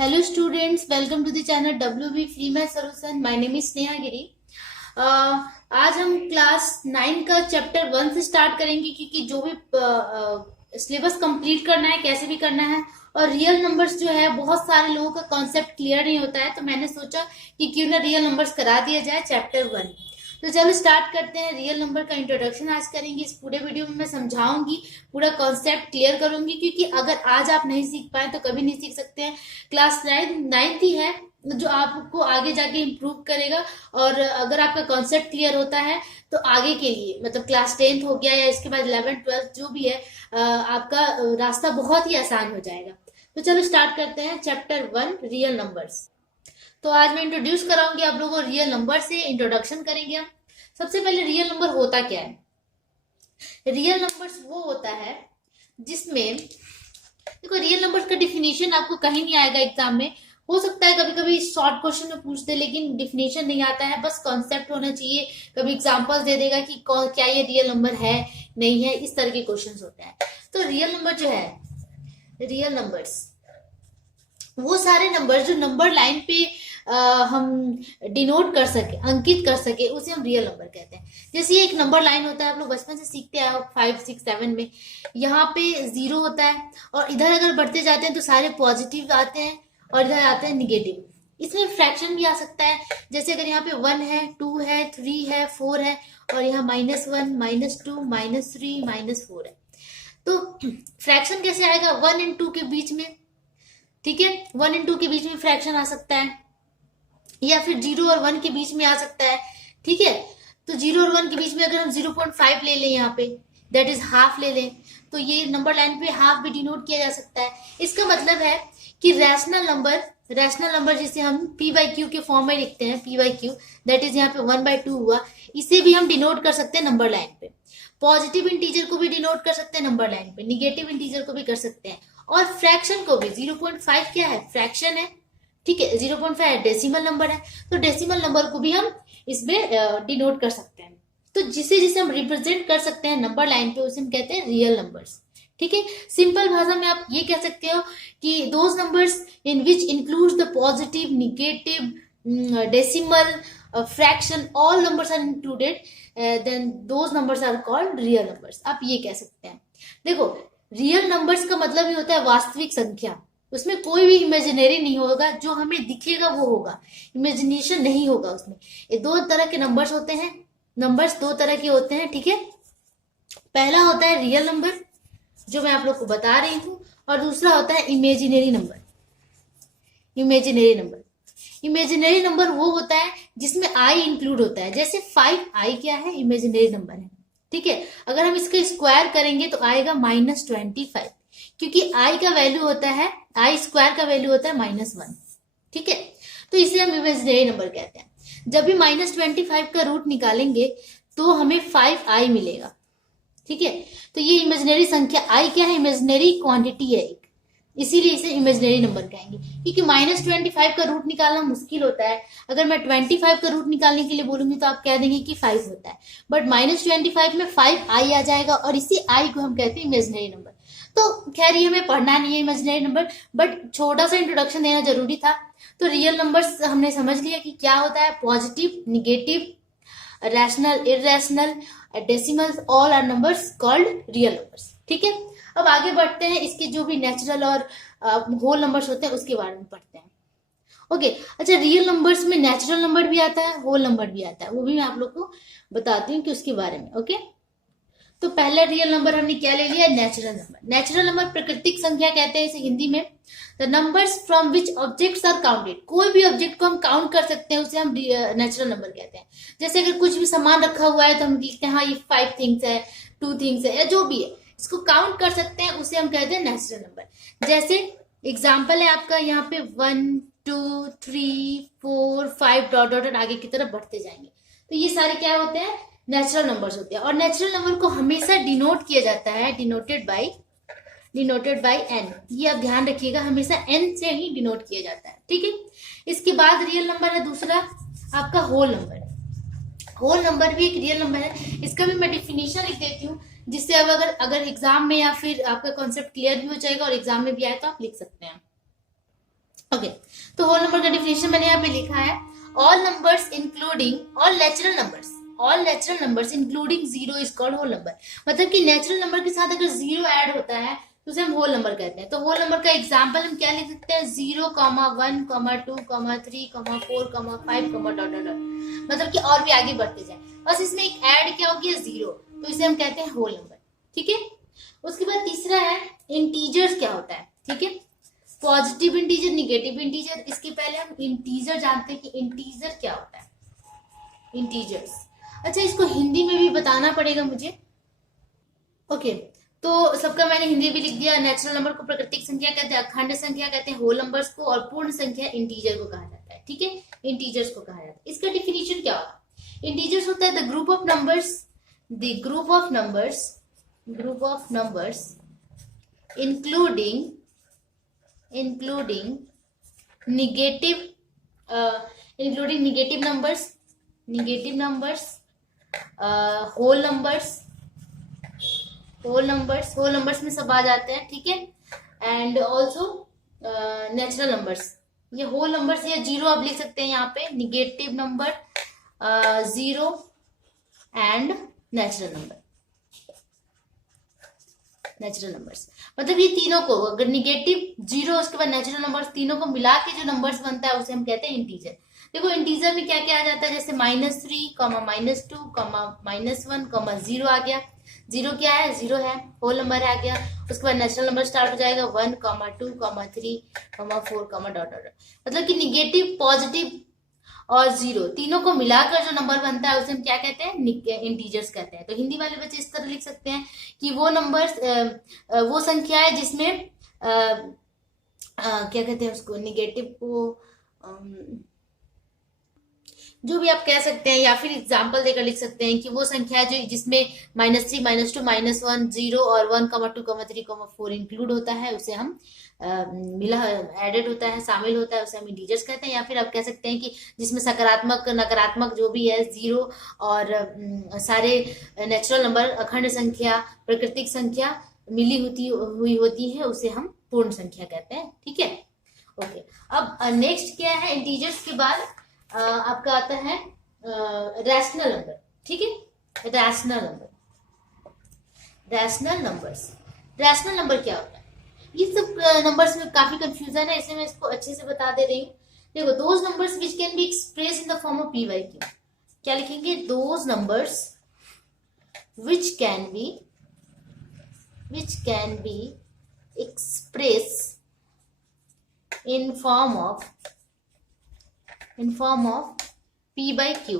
Hello students, welcome to the channel WB Free Math Solution. My name is Sneha गिरी. आज हम class 9 का chapter 1 से start करेंगे क्योंकि जो भी सिलेबस कंप्लीट करना है कैसे भी करना है और रियल नंबर्स जो है बहुत सारे लोगों का कॉन्सेप्ट क्लियर नहीं होता है, तो मैंने सोचा कि क्यों ना रियल नंबर्स करा दिया जाए चैप्टर 1. तो चलो स्टार्ट करते हैं. रियल नंबर का इंट्रोडक्शन आज करेंगे. इस पूरे वीडियो में मैं समझाऊंगी, पूरा कॉन्सेप्ट क्लियर करूंगी क्योंकि अगर आज आप नहीं सीख पाए तो कभी नहीं सीख सकते हैं. क्लास 9th ही है जो आपको आगे जाके इम्प्रूव करेगा और अगर आपका कॉन्सेप्ट क्लियर होता है तो आगे के लिए मतलब क्लास 10th हो गया या इसके बाद 11th 12th जो भी है आपका रास्ता बहुत ही आसान हो जाएगा. तो चलो स्टार्ट करते हैं चैप्टर 1 रियल नंबर्स. तो आज मैं इंट्रोड्यूस कराऊंगी आप लोगों को रियल नंबर से. इंट्रोडक्शन करेंगे हम. सबसे पहले रियल नंबर होता क्या है. रियल नंबर्स वो होता है जिसमें देखो रियल नंबर्स का डिफिनेशन आपको कहीं नहीं आएगा एग्जाम में. हो सकता है कभी कभी शॉर्ट क्वेश्चन में पूछ दे लेकिन डिफिनेशन नहीं आता है, बस कॉन्सेप्ट होना चाहिए. कभी एग्जांपल्स दे देगा कि क्या ये रियल नंबर है नहीं है, इस तरह के क्वेश्चंस होते हैं. तो रियल नंबर जो है, रियल नंबर्स वो सारे नंबर जो नंबर लाइन पे हम डिनोट कर सके, अंकित कर सके, उसे हम रियल नंबर कहते हैं. जैसे ये एक नंबर लाइन होता है, आप लोग बचपन से सीखते आए हो 5 6 7 में. यहाँ पे 0 होता है और इधर अगर बढ़ते जाते हैं तो सारे पॉजिटिव आते हैं और इधर आते हैं निगेटिव. इसमें फ्रैक्शन भी आ सकता है. जैसे अगर यहाँ पे 1 है, 2 है, 3 है, 4 है और यहाँ -1 -2 -3 -4 है. तो फ्रैक्शन कैसे आएगा? 1 और 2 के बीच में, ठीक है, 1 और 2 के बीच में फ्रैक्शन आ सकता है या फिर 0 और 1 के बीच में आ सकता है. ठीक है, तो 0 और 1 के बीच में अगर हम 0.5 ले लें, यहाँ पे दैट इज हाफ ले लें, तो ये नंबर लाइन पे हाफ भी डिनोट किया जा सकता है. इसका मतलब है कि रैशनल नंबर जिसे हम p/q के फॉर्म में लिखते हैं, p/q दैट इज यहाँ पे 1/2 हुआ, इसे भी हम डिनोट कर सकते हैं नंबर लाइन पे. पॉजिटिव इंटीजर को भी डिनोट कर सकते हैं नंबर लाइन पे, निगेटिव इंटीजर को भी कर सकते हैं और फ्रैक्शन को भी. 0.5 क्या है? फ्रैक्शन है. ठीक है, 0.5 डेसिमल नंबर है, तो डेसिमल नंबर को भी हम इसमें डिनोट कर सकते हैं. तो जिसे हम रिप्रेजेंट कर सकते हैं नंबर लाइन पे उसे हम कहते हैं रियल नंबर्स. ठीक है, सिंपल भाषा में आप ये कह सकते हो कि those numbers in which includes the positive, negative, decimal, fraction, all numbers are included, then those numbers are called real numbers. आप ये कह सकते हैं. देखो रियल नंबर्स का मतलब ही होता है वास्तविक संख्या. उसमें कोई भी इमेजिनरी नहीं होगा, जो हमें दिखेगा वो होगा, इमेजिनेशन नहीं होगा उसमें. ये दो तरह के नंबर्स होते हैं. नंबर्स दो तरह के होते हैं. ठीक है, पहला होता है रियल नंबर जो मैं आप लोग को बता रही हूँ और दूसरा होता है इमेजिनरी नंबर. इमेजिनरी नंबर वो होता है जिसमें आई इंक्लूड होता है. जैसे 5i क्या है? इमेजिनरी नंबर है. ठीक है, अगर हम इसका स्क्वायर करेंगे तो आएगा -25 क्योंकि i का वैल्यू होता है, i स्क्वायर का वैल्यू होता है -1. ठीक है, तो इसे हम इमेजिनरी नंबर कहते हैं. जब भी -25 का रूट निकालेंगे तो हमें 5i मिलेगा. ठीक है, तो ये इमेजिनरी संख्या i क्या है? इमेजिनरी क्वांटिटी है एक, इसीलिए इसे इमेजिनरी नंबर कहेंगे. क्योंकि -25 का रूट निकालना मुश्किल होता है. अगर मैं 25 का रूट निकालने के लिए बोलूंगी तो आप कह देंगे कि 5 होता है, बट -25 में 5i आ जाएगा और इसी i को हम कहते हैं इमेजिनरी नंबर. तो खैर ये हमें पढ़ना नहीं है इमेजिनरी नंबर, बट छोटा सा इंट्रोडक्शन देना जरूरी था. तो रियल नंबर्स हमने समझ लिया कि क्या होता है. Positive, negative, rational, irrational, decimals, all are numbers called real numbers. ठीक है, अब आगे बढ़ते हैं. इसके जो भी नेचुरल और होल नंबर्स होते हैं उसके बारे में पढ़ते हैं. ओके, अच्छा, रियल नंबर्स में नेचुरल नंबर भी आता है, होल नंबर भी आता है, वो भी मैं आप लोग को बताती हूँ कि उसके बारे में. ओके, तो पहला रियल नंबर हमने क्या ले लिया? Natural number. नेचुरल नंबर प्राकृतिक संख्या कहते हैं इसे हिंदी में. The numbers from which objects are counted. कोई भी ऑब्जेक्ट को हम काउंट कर सकते हैं उसे हम नेचुरल नंबर कहते हैं. जैसे अगर कुछ भी सामान रखा हुआ है तो हम लिखते हैं हाँ ये 5 थिंग्स है, 2 थिंग्स है या जो भी है, इसको काउंट कर सकते हैं, उसे हम कहते हैं नेचुरल नंबर. जैसे एग्जाम्पल है आपका यहाँ पे 1 2 3 4 5 डॉट डॉट आगे की तरफ बढ़ते जाएंगे. तो ये सारे क्या होते हैं? नेचुरल नंबर्स होते हैं. और नेचुरल नंबर को हमेशा डिनोट किया जाता है, डिनोटेड बाय n. ये आप ध्यान रखिएगा, हमेशा n से ही डिनोट किया जाता है. ठीक है, इसके बाद रियल नंबर है दूसरा आपका होल नंबर. होल नंबर भी एक रियल नंबर है. इसका भी मैं डिफिनेशन लिख देती हूँ जिससे अब अगर एग्जाम में या फिर आपका कॉन्सेप्ट क्लियर भी हो जाएगा और एग्जाम में भी आए तो आप लिख सकते हैं. ओके, तो होल नंबर का डिफिनेशन मैंने यहाँ पे लिखा है, all numbers including all natural numbers including zero is called whole number. मतलब कि नेचुरल नंबर के साथ अगर जीरो ऐड होता है तो उसे हम होल नंबर कहते हैं। तो होल नंबर का एग्जांपल हम क्या लिख सकते हैं, 0, 1, 2, 3, 4, 5 डॉट डॉट डॉट, मतलब कि और भी आगे बढ़ते जाए, बस इसमें एक ऐड क्या हो गया, जीरो, तो इसे हम कहते हैं होल नंबर। ठीक है, उसके बाद तीसरा है इंटीजर्स क्या होता है। ठीक है, पॉजिटिव इंटीजर, निगेटिव इंटीजर। इसके पहले हम इंटीजर जानते हैं कि इंटीजर क्या होता है, इंटीजर्स। अच्छा, इसको हिंदी में भी बताना पड़ेगा मुझे। ओके, तो सबका मैंने हिंदी भी लिख दिया। नेचुरल नंबर को प्राकृतिक संख्या कहते हैं, अखंड संख्या कहते हैं, होल नंबर्स को, और पूर्ण संख्या इंटीजर को कहा जाता है। ठीक है, इंटीजर्स को कहा जाता है। इसका डिफिनीशन क्या होता है, इंटीजर्स होता है the group of numbers including negative numbers, whole numbers में सब आ जाते हैं। ठीक है, एंड ऑल्सो नेचुरल नंबर्स। ये होल नंबर्स या जीरो आप लिख सकते हैं यहाँ पे, negative number, zero and natural numbers. मतलब ये तीनों को, अगर निगेटिव, जीरो, उसके बाद नेचुरल नंबर्स, तीनों को मिला के जो नंबर्स बनता है उसे हम कहते हैं इंटीजर। देखो इंटीजर में क्या क्या आ जाता है, जैसे -3, -2, -1, 0 आ गया। जीरो क्या है, जीरो है, होल नंबर आ गया। उसके बाद नेचुरल नंबर स्टार्ट हो जाएगा, 1, 2, 3, 4 डॉट डॉट। मतलब कि निगेटिव, पॉजिटिव और जीरो तीनों को मिलाकर जो नंबर बनता है उसे हम क्या कहते हैं, इंटीजर्स कहते हैं। तो हिंदी वाले बच्चे इस तरह लिख सकते हैं कि वो नंबर्स, वो संख्या है जिसमें क्या कहते हैं उसको, निगेटिव को, जो भी आप कह सकते हैं, या फिर एग्जाम्पल देकर लिख सकते हैं कि वो संख्या जो जिसमें -3, -2, -1, 0 और 1, 2, 3, 4 इंक्लूड होता है, उसे हम मिला, एडेड होता है, शामिल होता है, उसे हम इंटीजर्स कहते हैं। या फिर आप कह सकते हैं कि जिसमें सकारात्मक, नकारात्मक जो भी है, जीरो और सारे नेचुरल नंबर, अखंड संख्या, प्राकृतिक संख्या मिली हुई होती है, उसे हम पूर्ण संख्या कहते हैं। ठीक है, ओके। अब नेक्स्ट क्या है, इंटीजर्स के बाद आपका आता है रैशनल नंबर। ठीक है, रैशनल नंबर क्या होता है, ये सब नंबर्स में काफी कंफ्यूजन है, इसलिए मैं इसको अच्छे से बता दे रही हूँ। देखो, those numbers which can be express in the form of p/q। क्या लिखेंगे, those numbers which can be express in form of p/q,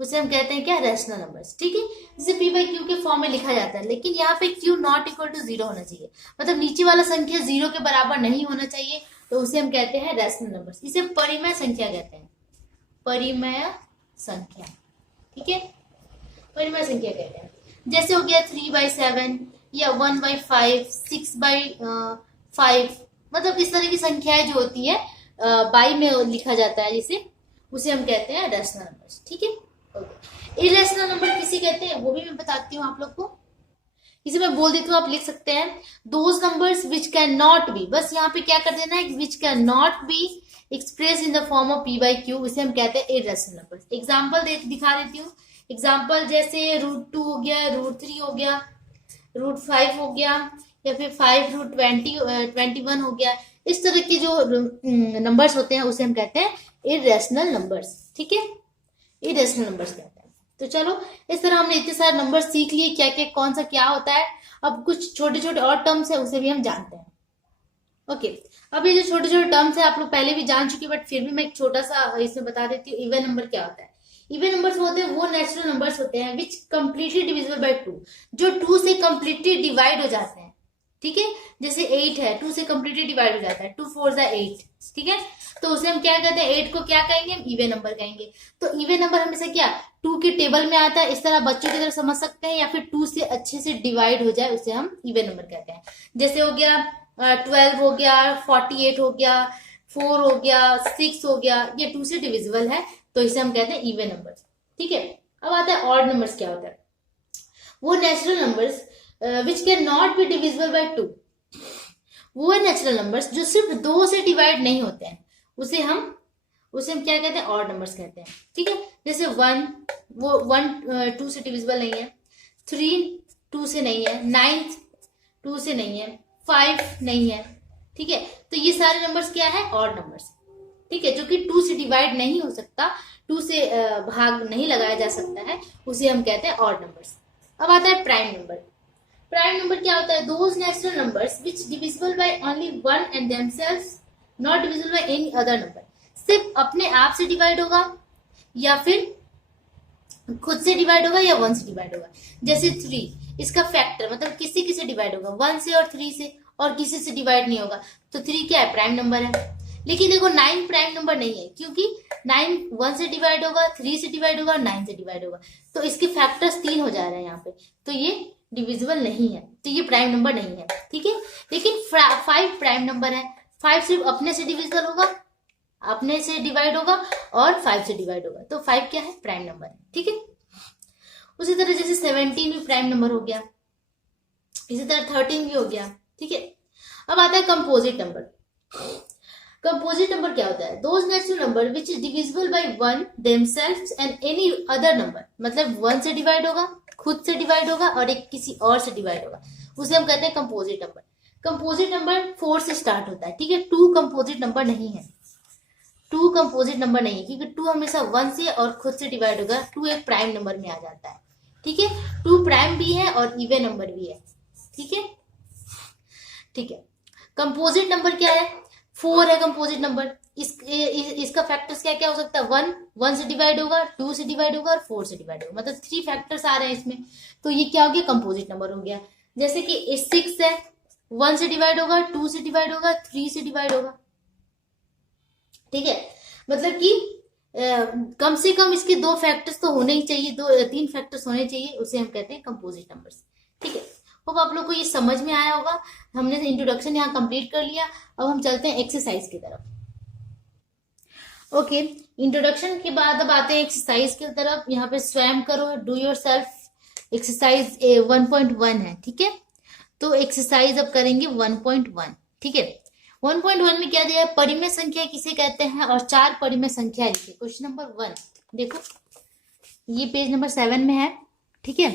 उसे हम कहते हैं क्या, रैशनल नंबर्स। ठीक है, जिसे p/q के फॉर्म में लिखा जाता है, लेकिन यहाँ पे q नॉट इक्वल टू 0 होना चाहिए, मतलब नीचे वाला संख्या 0 के बराबर नहीं होना चाहिए, तो उसे हम कहते हैं रैशनल नंबर्स। इसे परिमेय संख्या कहते हैं, परिमेय संख्या। ठीक है, परिमेय संख्या कहते हैं। जैसे हो गया 3/7 या 1/5, 6/5, मतलब इस तरह की संख्याएं जो होती है बाई में लिखा जाता है, जिसे उसे हम कहते हैं रैशनल नंबर्स। ठीक है, इरेशनल नंबर किसी कहते हैं, वो भी मैं बताती हूँ आप लोग को। इसे मैं बोल देती हूँ, आप लिख सकते हैं those numbers which can not be, बस यहाँ पे क्या कर देना है, which can not be express in the form of p/q, इसे हम कहते हैं इरेशनल नंबर्स। एग्जाम्पल दिखा देती हूँ। एग्जाम्पल जैसे √2 हो गया, √3 हो गया, √5 हो गया, या फिर 5√21 हो गया। इस तरह के जो नंबर्स होते हैं उसे हम कहते हैं इरेशनल नंबर्स। ठीक है, इरेशनल नंबर्स कहते हैं। तो चलो, इस तरह हमने इतने सारे नंबर सीख लिए, क्या क्या कौन सा क्या होता है। अब कुछ छोटे छोटे और टर्म्स है, उसे भी हम जानते हैं। ओके, अब ये जो छोटे छोटे टर्म्स है आप लोग पहले भी जान चुके, बट फिर भी मैं एक छोटा सा इसमें बता देती हूँ। इवन नंबर क्या होता है, इवन नंबर्स होते हैं वो नेचुरल नंबर्स होते हैं विच कंप्लीटली डिविजिबल बाय 2, जो 2 से कंप्लीटली डिवाइड हो जाते हैं। ठीक है, जैसे 8 है, 2 से कंप्लीटली डिवाइड हो जाता है, 2 4 8। ठीक है, तो उसे हम क्या कहते हैं, 8 को क्या कहेंगे, हम इवन नंबर कहेंगे। तो इवन नंबर हमेशा क्या 2 के टेबल में आता है, इस तरह बच्चों की तरफ समझ सकते हैं, या फिर 2 से अच्छे से डिवाइड हो जाए उसे हम इवन नंबर कहते हैं। जैसे हो गया 12 हो गया, 48 हो गया, 4 हो गया, 6 हो गया, ये 2 से डिविजिबल है, तो इसे हम कहते हैं इवन नंबर। ठीक है, अब आता है ऑड नंबर्स। क्या होता है, वो natural numbers which can not be divisible by 2, वो है नेचुरल नंबर्स जो सिर्फ 2 से डिवाइड नहीं होते हैं, उसे हम क्या कहते हैं, ऑड नंबर्स कहते हैं। ठीक है, जैसे 1, वो 1 2 से डिविजिबल नहीं है, 3 2 से नहीं है, 9 2 से नहीं है, 5 नहीं है। ठीक है, तो ये सारे नंबर्स क्या है, ऑड नंबर्स। ठीक है, जो कि 2 से डिवाइड नहीं हो सकता, 2 से भाग नहीं लगाया जा सकता है, उसे हम कहते हैं ऑड नंबर्स। अब आता है प्राइम नंबर। प्राइम नंबर क्या होता है, those natural numbers which divisible by only one and themselves, not divisible by any other number. सिर्फ अपने आप से डिवाइड होगा या फिर खुद से डिवाइड होगा या 1 से डिवाइड होगा। जैसे 3, इसका फैक्टर मतलब किसी से डिवाइड होगा, 1 से और 3 से, और किसी से डिवाइड नहीं होगा, तो 3 क्या है, प्राइम नंबर है। लेकिन देखो 9 प्राइम नंबर नहीं है, क्योंकि 9 1 से डिवाइड होगा, 3 से डिवाइड होगा, 9 से डिवाइड होगा, तो इसके फैक्टर्स 3 हो जा रहे हैं यहाँ पे, तो ये डिविजिबल नहीं है, तो ये प्राइम नंबर नहीं है। ठीक है, लेकिन 5 प्राइम नंबर है। 5 सिर्फ अपने से डिविजिबल होगा, अपने से डिवाइड होगा, और 5 से डिवाइड होगा, तो 5 क्या है, प्राइम नंबर है। ठीक है, उसी तरह जैसे 17 भी प्राइम नंबर हो गया, इसी तरह 13 भी हो गया। ठीक है, अब आता है कंपोजिट नंबर। कंपोजिट नंबर क्या होता है, those natural number which is divisible by one themselves and any other number, मतलब 1 से डिवाइड होगा, खुद से डिवाइड होगा, और एक किसी और से डिवाइड होगा, उसे हम कहते हैं कंपोजिट नंबर। कंपोजिट नंबर 4 से स्टार्ट होता है। ठीक है, 2 कंपोजिट नंबर नहीं है, 2 कंपोजिट नंबर नहीं है, क्योंकि 2 हमेशा 1 से और खुद से डिवाइड होगा, 2 एक प्राइम नंबर में आ जाता है। ठीक है, 2 प्राइम भी है और इवन नंबर भी है। ठीक है, ठीक है, कंपोजिट नंबर क्या है, 4 है कंपोजिट नंबर। इसका फैक्टर्स क्या क्या हो सकता है, 1 से डिवाइड होगा, 2 से डिवाइड होगा और 4 से डिवाइड होगा, मतलब 3 फैक्टर्स आ रहे हैं इसमें, तो ये क्या हो गया, कंपोजिट नंबर हो गया। जैसे कि 6 है, 1 से डिवाइड होगा, 2 से डिवाइड होगा, 3 से डिवाइड होगा। ठीक है, मतलब कि कम से कम इसके 2 फैक्टर्स तो होने ही चाहिए, 3 फैक्टर्स होने चाहिए, उसे हम कहते हैं कंपोजिट नंबर्स। ठीक है, होप आप लोग को ये समझ में आया होगा। हमने इंट्रोडक्शन यहाँ कंप्लीट कर लिया, अब हम चलते हैं एक्सरसाइज की तरफ। ओके, इंट्रोडक्शन के बाद अब आते हैं एक्सरसाइज की तरफ। यहाँ पे स्वयं करो, डू योर सेल्फ। एक्सरसाइज 1.1 है। ठीक है, तो एक्सरसाइज अब करेंगे 1.1। ठीक है, 1.1 में क्या दिया है, परिमेय संख्या किसे कहते हैं, और 4 परिमेय संख्या लिखिए। क्वेश्चन नंबर 1 देखो, ये पेज नंबर 7 में है। ठीक है,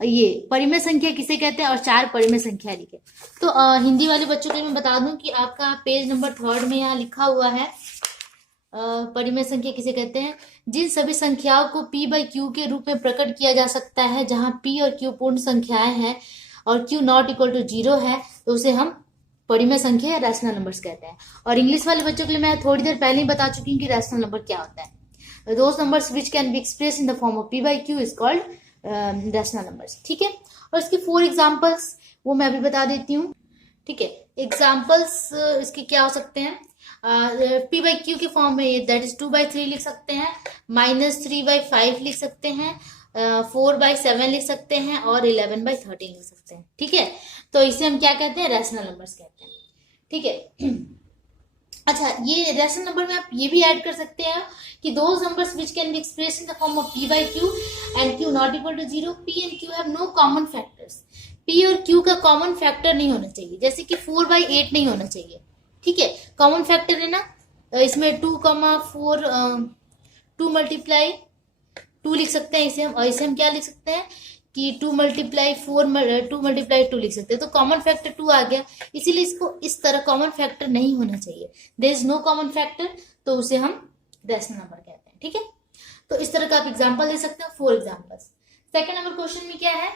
ये परिमेय संख्या किसे कहते हैं और 4 परिमेय संख्या लिखे। तो हिंदी वाले बच्चों के लिए मैं बता दूं कि आपका पेज नंबर 3 में यहाँ लिखा हुआ है, परिमेय संख्या किसे कहते हैं, जिन सभी संख्याओं को p/q के रूप में प्रकट किया जा सकता है, जहां p और q पूर्ण संख्याएं हैं और q नॉट इक्वल टू 0 है, तो उसे हम परिमेय संख्या या रैशनल नंबर्स कहते हैं। और इंग्लिश वाले बच्चों के लिए मैं थोड़ी देर पहले ही बता चुकी हूँ कि रैशनल नंबर क्या होता है। Those numbers which can be express in the form of p/q is called rational numbers. ठीक है, और इसके 4 एग्जाम्पल्स वो मैं अभी बता देती हूँ। ठीक है, एग्जाम्पल्स इसके क्या हो सकते हैं, p/q के फॉर्म में दैट इज 2/3 लिख सकते हैं, -3/5 लिख सकते हैं, 4/7 लिख सकते हैं, और 11/13 लिख सकते हैं। ठीक है, तो इसे हम क्या कहते हैं, रैशनल नंबर्स कहते हैं। ठीक है, अच्छा, ये रैशनल नंबर में आप ये भी ऐड कर सकते हैं कि those numbers which can be expressed in the form of p/q and q not equal to 0, p and q have no common factors. p और q का कॉमन फैक्टर नहीं होना चाहिए, जैसे कि 4/8 नहीं होना चाहिए। ठीक है, कॉमन फैक्टर है ना, इसमें 2,4 2 मल्टीप्लाई 2 लिख सकते हैं, इसे हम क्या लिख सकते हैं कि 2 मल्टीप्लाई 4 2 मल्टीप्लाई 2 लिख सकते हैं, तो कॉमन फैक्टर 2 आ गया, इसीलिए इसको इस तरह कॉमन फैक्टर नहीं होना चाहिए। There is no common factor, तो उसे हम रैशनल नंबर कहते हैं। ठीक है, तो इस तरह का आप एग्जांपल दे सकते हैं, 4 एग्जांपल्स। सेकंड नंबर क्वेश्चन में क्या है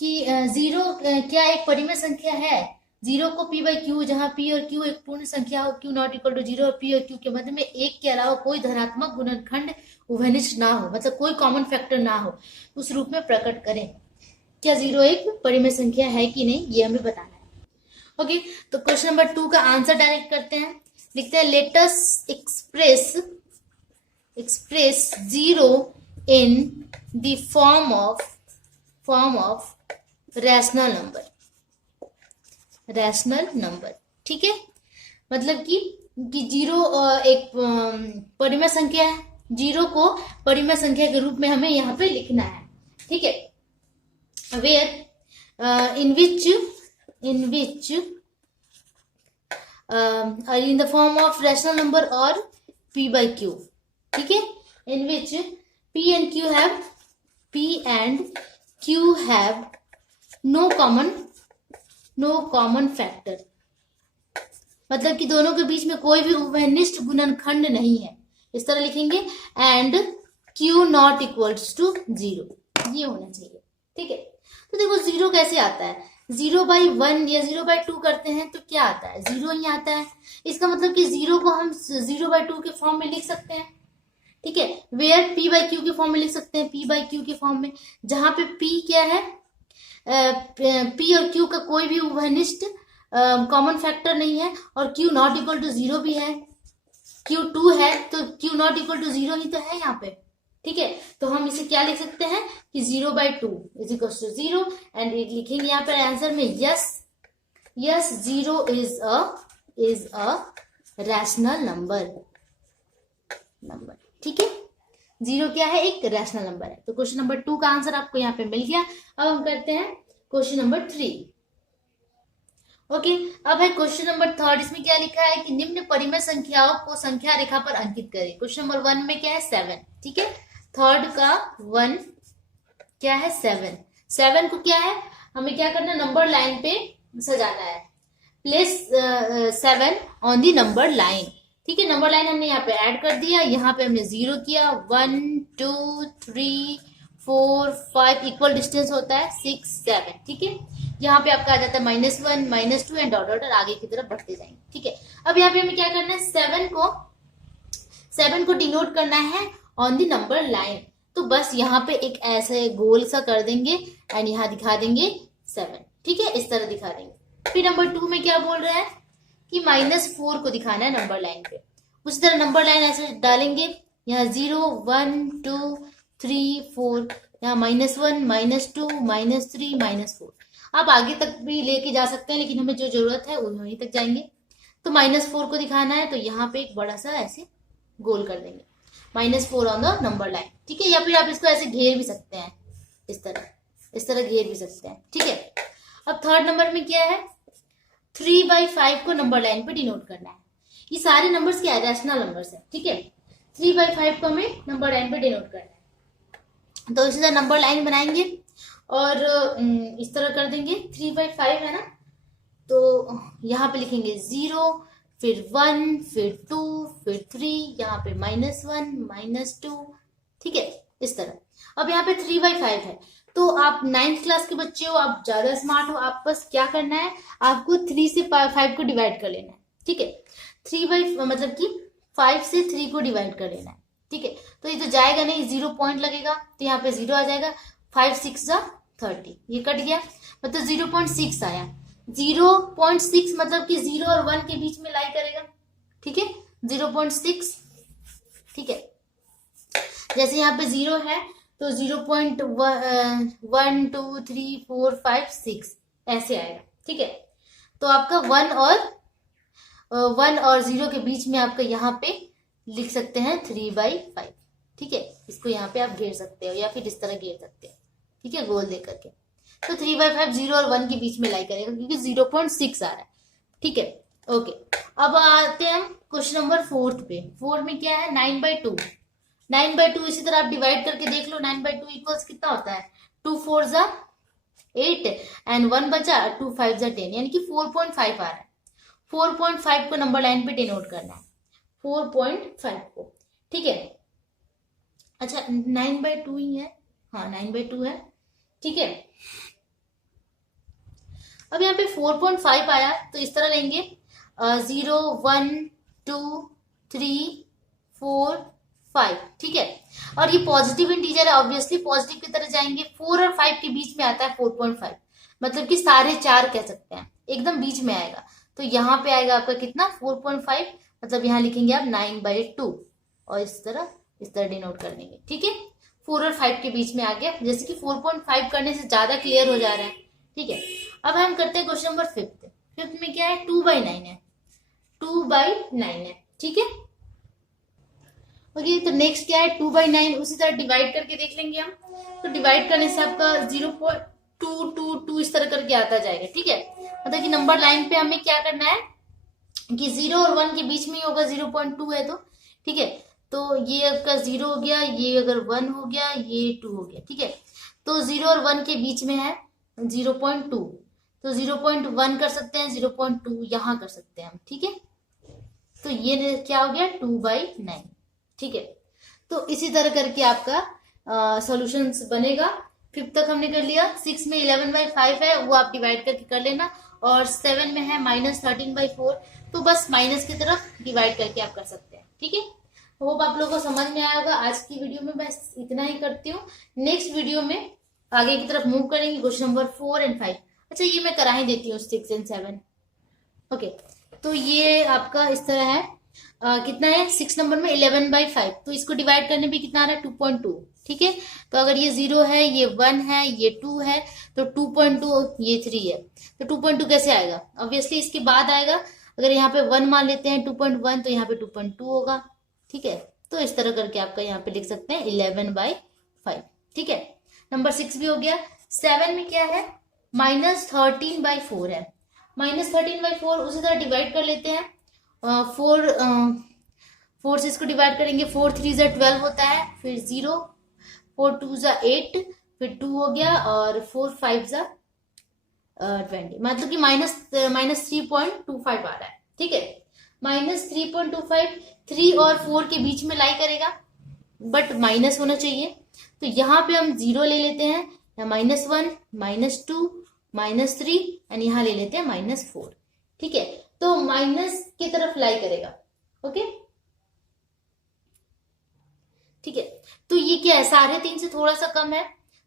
कि 0 क्या एक परिमेय संख्या है, 0 को p/q, जहां p और q एक पूर्ण संख्या हो, q नॉट इक्वल टू 0, और p और q के मध्य में 1 के अलावा कोई धनात्मक गुणनखंड उभयनिष्ठ ना हो, मतलब कोई कॉमन फैक्टर ना हो, उस रूप में प्रकट करें। क्या 0 एक परिमेय संख्या है कि नहीं, ये हमें बताना है। ओके, तो क्वेश्चन नंबर 2 का आंसर डायरेक्ट करते हैं। लिखते हैं, let us express 0 in the form of rational number. ठीक है, मतलब कि 0 एक परिमेय संख्या है, 0 को परिमेय संख्या के रूप में हमें यहाँ पे लिखना है। ठीक है, where in which in the form of rational number और p by q, ठीक है, इन विच p and q have no common factor, मतलब कि दोनों के बीच में कोई भी उभयनिष्ठ गुणनखंड नहीं है, इस तरह लिखेंगे। And q not equals to 0, ये होना चाहिए, ठीक है। तो देखो 0 कैसे आता है, 0/1 या 0/2 करते हैं तो क्या आता है, 0 ही आता है। इसका मतलब कि 0 को हम 0/2 के फॉर्म में लिख सकते हैं, ठीक है। वेयर p by q के फॉर्म में लिख सकते हैं, p by q के फॉर्म में, जहां पे p क्या है, p और q का कोई भी उभयनिष्ठ कॉमन फैक्टर नहीं है, और q नॉट इक्वल टू 0 भी है, q 2 है तो q नॉट इक्वल टू 0 ही तो है यहाँ पे, ठीक है। तो हम इसे क्या लिख सकते हैं कि 0/2 इज इक्वल टू 0, एंड लिखेंगे यहाँ पर आंसर में yes 0 is a rational number, ठीक है। 0 क्या है, एक रैशनल नंबर है। तो क्वेश्चन नंबर 2 का आंसर आपको यहाँ पे मिल गया। अब हम करते हैं क्वेश्चन नंबर 3। ओके, अब है क्वेश्चन नंबर 3। इसमें क्या लिखा है कि निम्न परिमेय संख्याओं को संख्या रेखा पर अंकित करें। क्वेश्चन नंबर 1 में क्या है 7, ठीक है। 3rd का 1 क्या है 7 को क्या है, हमें क्या करना, नंबर लाइन पे सजाना है। Place 7 on the number line, ठीक है। नंबर लाइन हमने यहाँ पे ऐड कर दिया, यहाँ पे हमने 0 किया, 1 2 3 4 5 इक्वल डिस्टेंस होता है 6 7, ठीक है। यहाँ पे आपका आ जाता है -1 -2 एंड डॉट डॉट आगे की तरफ बढ़ते जाएंगे, ठीक है। अब यहाँ पे हमें क्या करना है, 7 को डिनोट करना है ऑन दी नंबर लाइन। तो बस यहाँ पे एक ऐसे गोल सा कर देंगे एंड यहाँ दिखा देंगे 7, ठीक है, इस तरह दिखा देंगे। फिर नंबर 2 में क्या बोल रहा है कि -4 को दिखाना है नंबर लाइन पे। उसी तरह नंबर लाइन ऐसे डालेंगे, यहाँ 0 1 2 3 4, यहाँ -1 -2 -3 -4। आप आगे तक भी लेके जा सकते हैं, लेकिन हमें जो जरूरत है वहीं तक जाएंगे। तो -4 को दिखाना है, तो यहाँ पे एक बड़ा सा ऐसे गोल कर देंगे, -4 ऑन द नंबर लाइन, ठीक है। या फिर आप इसको ऐसे घेर भी सकते हैं, इस तरह घेर भी सकते हैं, ठीक है। अब 3rd नंबर में क्या है, 3/5 को नंबर लाइन पे डिनोट करना है। ये सारे नंबर्स क्या है, रैशनल नंबर्स है, ठीक है। 3/5 को हमें नंबर लाइन पे डिनोट करना है। तो इसी तरह नंबर लाइन बनाएंगे और इस तरह कर देंगे, 3/5 है ना, तो यहाँ पे लिखेंगे 0 फिर 1 फिर 2 फिर 3, यहाँ पे -1 -2, ठीक है, इस तरह। अब यहाँ पे 3/5 है, तो आप 9th क्लास के बच्चे हो, आप ज्यादा स्मार्ट हो, आप बस क्या करना है, आपको 3 से 5 को डिवाइड कर लेना है, ठीक है। 3/5 मतलब कि 5 से 3 को डिवाइड कर लेना है, ठीक है। तो ये तो जाएगा नहीं, 0 पॉइंट लगेगा, तो यहाँ पे 0 आ जाएगा। 5 6 30, ये कट गया, मतलब 0.6 आया। 0.6 मतलब कि 0 और 1 के बीच में लाई करेगा, ठीक है, 0.6, ठीक है। जैसे यहाँ पे 0 है तो 0.1 2 3 4 5 6 ऐसे आएगा, ठीक है। तो आपका 1 और 0 के बीच में आपका यहाँ पे लिख सकते हैं 3/5, ठीक है। इसको यहाँ पे आप घेर सकते हो या फिर इस तरह घेर सकते हो, ठीक है, गोल दे करके। तो 3/5 0 और 1 के बीच में लाई करेगा, क्योंकि 0.6 आ रहा है, ठीक है। ओके, अब आते हैं क्वेश्चन नंबर 4 पे। 4 में क्या है, 9/2। 9/2 इसी तरह आप डिवाइड करके देख लो, 9/2 इक्वल्स कितना होता है, 2 4 8 एंड 1 बचा, 2 5 10, यानी कि 4.5 आ रहा है। 4.5 को नंबर लाइन पे डिनोट करना है, 4.5 को, ठीक है। अच्छा 9/2 ही है, हाँ 9/2 है, ठीक है। अब यहाँ पे 4.5 आया, तो इस तरह लेंगे 0 1 2 3 4 5, ठीक है। और ये पॉजिटिव इंटीजर है, ऑब्वियसली पॉजिटिव की तरह जाएंगे। 4 और 5 के बीच में आता है 4.5, मतलब कि 4.5 कह सकते हैं, एकदम बीच में आएगा। तो यहाँ पे आएगा आपका कितना, 4.5, मतलब यहाँ लिखेंगे आप 9/2 और इस तरह डिनोट कर देंगे, ठीक है। 4 और 5 के बीच में आ गया, जैसे कि 4.5 करने से ज्यादा क्लियर हो जा रहा है, ठीक है। अब हम करते हैं क्वेश्चन नंबर 5 में क्या है, 2/9 है, 2/9 है, ठीक है। ओके, तो नेक्स्ट क्या है, 2/9 उसी तरह डिवाइड करके देख लेंगे हम। तो डिवाइड करने से आपका 0.222 इस तरह करके आता जाएगा, ठीक है। मतलब कि नंबर लाइन पे हमें क्या करना है, कि 0 और 1 के बीच में ही होगा, 0.2 है तो ठीक है। तो ये आपका 0 हो गया, ये अगर 1 हो गया, ये 2 हो गया, ठीक है। तो 0 और 1 के बीच में है 0.2, तो 0.1 कर सकते हैं, 0.2 यहाँ कर सकते हैं हम, ठीक है। तो ये क्या हो गया 2/9, ठीक है। तो इसी तरह करके आपका सॉल्यूशन बनेगा। 5 तक हमने कर लिया। 6 में 11/5 है, वो आप डिवाइड करके कर लेना, और 7 में है -13/4, तो बस माइनस की तरफ डिवाइड करके आप कर सकते हैं, ठीक है। होप आप लोगों को समझ में आया होगा। आज की वीडियो में बस इतना ही करती हूँ। नेक्स्ट वीडियो में आगे की तरफ मूव करेंगे, क्वेश्चन नंबर 4 और 5। अच्छा, ये मैं करा ही देती हूँ 6 और 7। ओके, तो ये आपका इस तरह है। कितना है 6 नंबर में 11/5, तो इसको डिवाइड करने पे कितना आ रहा है 2.2, ठीक है। तो अगर ये 0 है, ये 1 है, ये 2 है, तो 2.2, ये 3 है, तो 2.2 कैसे आएगा? ऑब्वियसली इसके बाद आएगा। अगर यहाँ पे 1 मान लेते हैं 2.1, तो यहाँ पे 2.2 होगा, ठीक है। तो इस तरह करके आपका यहाँ पे लिख सकते हैं 11/5, ठीक है। नंबर 6 भी हो गया। 7 में क्या है -13/4 है। -13/4 उसी तरह डिवाइड कर लेते हैं। 4 से इसको डिवाइड करेंगे, 4 3 ज़ा 12 होता है, फिर 0, 4 2 ज़ा 8, फिर 2 हो गया, और 4 5 ज़ा 20, मतलब कि -3.25 आ रहा है, ठीक है। -3.25 3 और 4 के बीच में लाई करेगा, बट माइनस होना चाहिए। तो यहाँ पे हम 0 ले लेते हैं, या -1, -2, -3, एंड यहाँ ले लेते हैं -4, ठीक है। तो माइनस की तरफ लाई करेगा, ओके, ठीक है। तो ये क्या है, 3.5 से थोड़ा सा कम है,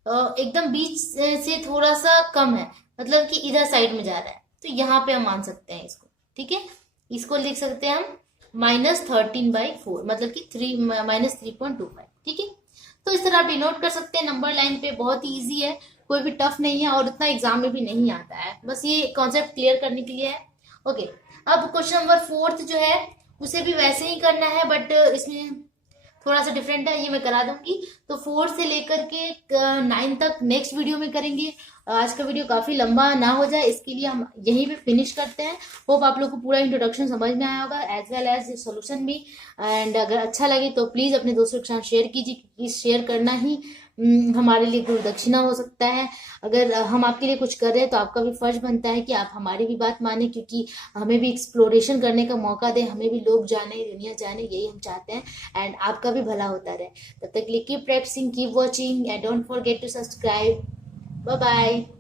एकदम बीच से थोड़ा सा कम है, मतलब कि इधर साइड में जा रहा है, तो यहाँ पे हम मान सकते हैं इसको, ठीक है। इसको लिख सकते हैं हम -13/4, मतलब कि -3.25, ठीक है। तो इस तरह आप डिनोट कर सकते हैं नंबर लाइन पे। बहुत ही ईजी है, कोई भी टफ नहीं है, और उतना एग्जाम में भी नहीं आता है, बस ये कॉन्सेप्ट क्लियर करने के लिए है, ओके। अब क्वेश्चन नंबर 4 जो है उसे भी वैसे ही करना है, बट इसमें थोड़ा सा डिफरेंट है, ये मैं करा दूंगी। तो 4 से लेकर के 9 तक नेक्स्ट वीडियो में करेंगे। आज का वीडियो काफी लंबा ना हो जाए, इसके लिए हम यहीं पे फिनिश करते हैं। होप आप लोग को पूरा इंट्रोडक्शन समझ में आया होगा, एज वेल एज सोल्यूशन भी। एंड अगर अच्छा लगे तो प्लीज अपने दोस्तों के साथ शेयर कीजिए, क्योंकि शेयर करना ही हमारे लिए गुरु दक्षिणा हो सकता है। अगर हम आपके लिए कुछ कर रहे हैं तो आपका भी फर्ज बनता है कि आप हमारी भी बात माने, क्योंकि हमें भी एक्सप्लोरेशन करने का मौका दें, हमें भी लोग जाने, दुनिया जाने, यही हम चाहते हैं। एंड आपका भी भला होता रहे। तब तक के लिए keep practising, keep watching, and don't forget to subscribe. Bye bye.